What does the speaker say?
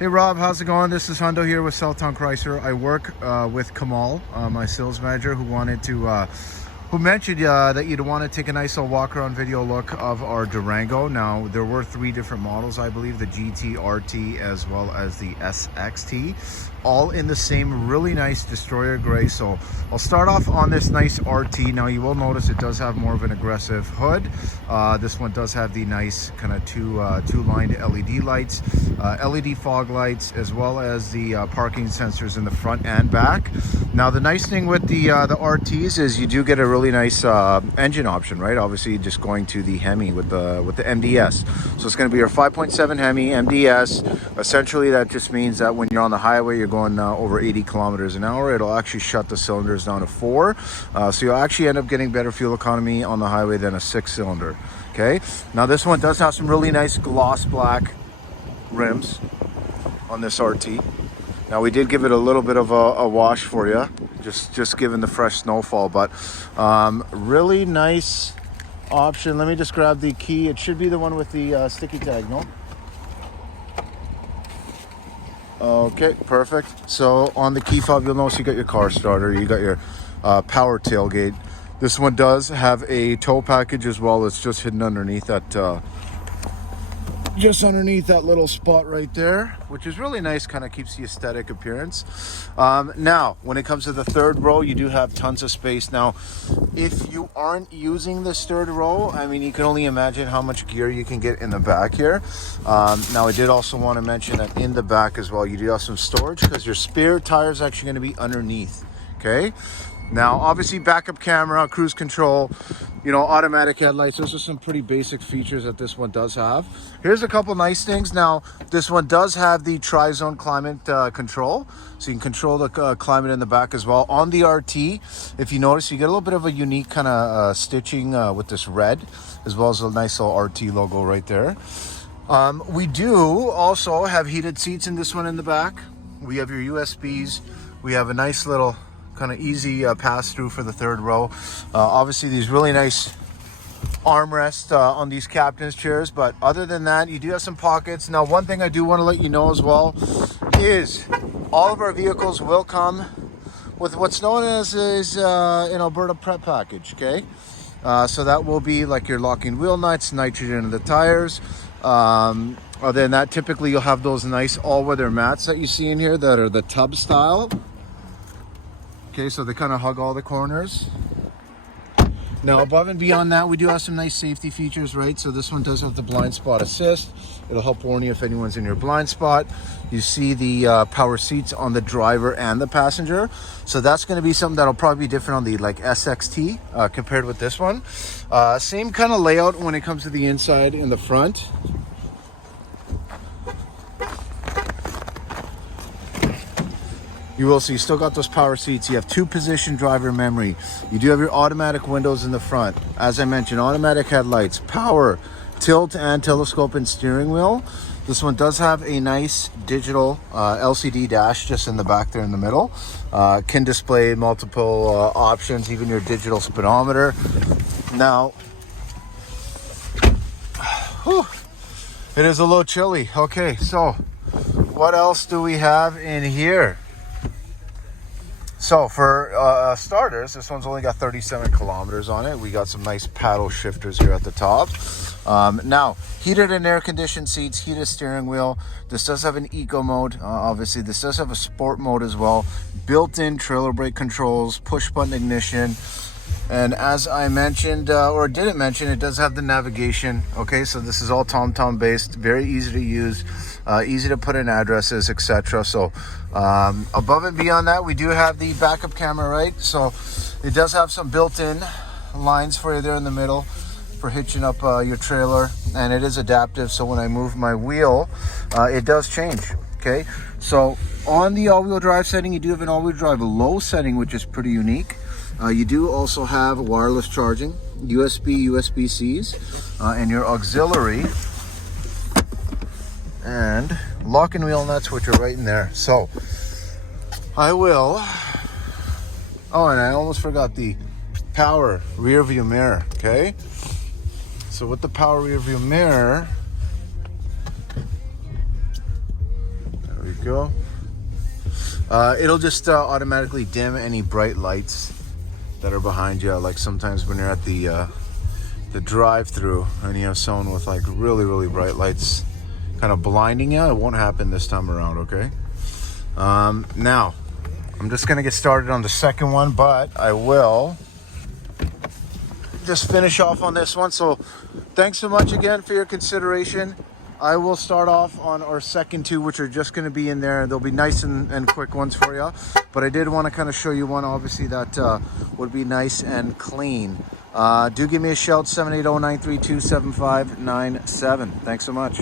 Hey Rob, how's it going? This is Hundo here with Southtown Chrysler. I work with Kamal, my sales manager, who mentioned that you'd want to take a nice little walk around video look of our Durango. Now, there were 3 different models, I believe, the GT, RT, as well as the SXT, all in the same really nice destroyer gray. So I'll start off on this nice RT. Now, you will notice it does have more of an aggressive hood. This one does have the nice kind of two-lined LED lights, LED fog lights, as well as the parking sensors in the front and back. Now, the nice thing with the RTs is you do get a really nice engine option, right? Obviously, just going to the Hemi with the MDS. So it's going to be your 5.7 Hemi MDS. Essentially, that just means that when you're on the highway, you're going over 80 kilometers an hour. It'll actually shut the cylinders down to 4. So you'll actually end up getting better fuel economy on the highway than a 6-cylinder. Okay. Now this one does have some really nice gloss black rims on this RT. Now we did give it a little bit of a wash for you, just given the fresh snowfall, but really nice option. Let me just grab the key. It should be the one with the sticky tag, no? Okay, perfect. So on the key fob, you'll notice you got your car starter, you got your power tailgate. This one does have a tow package as well. It's just hidden underneath that little spot right there, which is really nice, kind of keeps the aesthetic appearance. Now, when it comes to the third row, you do have tons of space. Now, if you aren't using this third row, I mean, you can only imagine how much gear you can get in the back here. Now, I did also want to mention that in the back as well, you do have some storage because your spare tire is actually going to be underneath, okay? Now, obviously, backup camera, cruise control, you know, automatic headlights. Those are some pretty basic features that this one does have. Here's a couple nice things. Now, this one does have the tri-zone climate control. So you can control the climate in the back as well. On the RT, if you notice, you get a little bit of a unique kind of stitching with this red, as well as a nice little RT logo right there. We do also have heated seats in this one in the back. We have your USBs. We have a nice little kind of easy pass through for the third row. Obviously, these really nice armrests on these captain's chairs, but other than that, you do have some pockets. Now, one thing I do want to let you know as well is all of our vehicles will come with what's known as an Alberta prep package. Okay, so that will be like your locking wheel nuts, nitrogen in the tires. Other than that, typically you'll have those nice all-weather mats that you see in here that are the tub style. Okay, so they kind of hug all the corners. Now, above and beyond that, we do have some nice safety features, right? So this one does have the blind spot assist. It'll help warn you if anyone's in your blind spot. You see the power seats on the driver and the passenger. So that's going to be something that'll probably be different on the SXT compared with this one. Same kind of layout when it comes to the inside in the front. You will see, still got those power seats. You have 2-position driver memory. You do have your automatic windows in the front. As I mentioned, automatic headlights, power, tilt and telescope and steering wheel. This one does have a nice digital LCD dash just in the back there in the middle. Can display multiple options, even your digital speedometer. Now, whew, it is a little chilly. Okay, so what else do we have in here? So for starters, this one's only got 37 kilometers on it. We got some nice paddle shifters here at the top. Now, heated and air conditioned seats, heated steering wheel. This does have an eco mode. Obviously, this does have a sport mode as well. Built-in trailer brake controls, push button ignition. And as I mentioned, or didn't mention, it does have the navigation. Okay, so this is all TomTom based, very easy to use, easy to put in addresses, etc. So above and beyond that, we do have the backup camera, right? So it does have some built-in lines for you there in the middle for hitching up your trailer, and it is adaptive. So when I move my wheel, it does change. Okay, so on the all-wheel drive setting, you do have an all-wheel drive low setting, which is pretty unique. You do also have wireless charging, USB-Cs, and your auxiliary, and locking wheel nuts, which are right in there. So I will, oh, and I almost forgot the power rear view mirror. Okay, so with the power rear view mirror, go. It'll just automatically dim any bright lights that are behind you. Like sometimes when you're at the drive-through and you have someone with like really bright lights kind of blinding you, it won't happen this time around, okay? Now, I'm just gonna get started on the second one, but I will just finish off on this one. So thanks so much again for your consideration. I will start off on our second two, which are just going to be in there. They'll be nice and quick ones for you. But I did want to kind of show you one, obviously, that would be nice and clean. Do give me a shout, 780-932-7597. Thanks so much.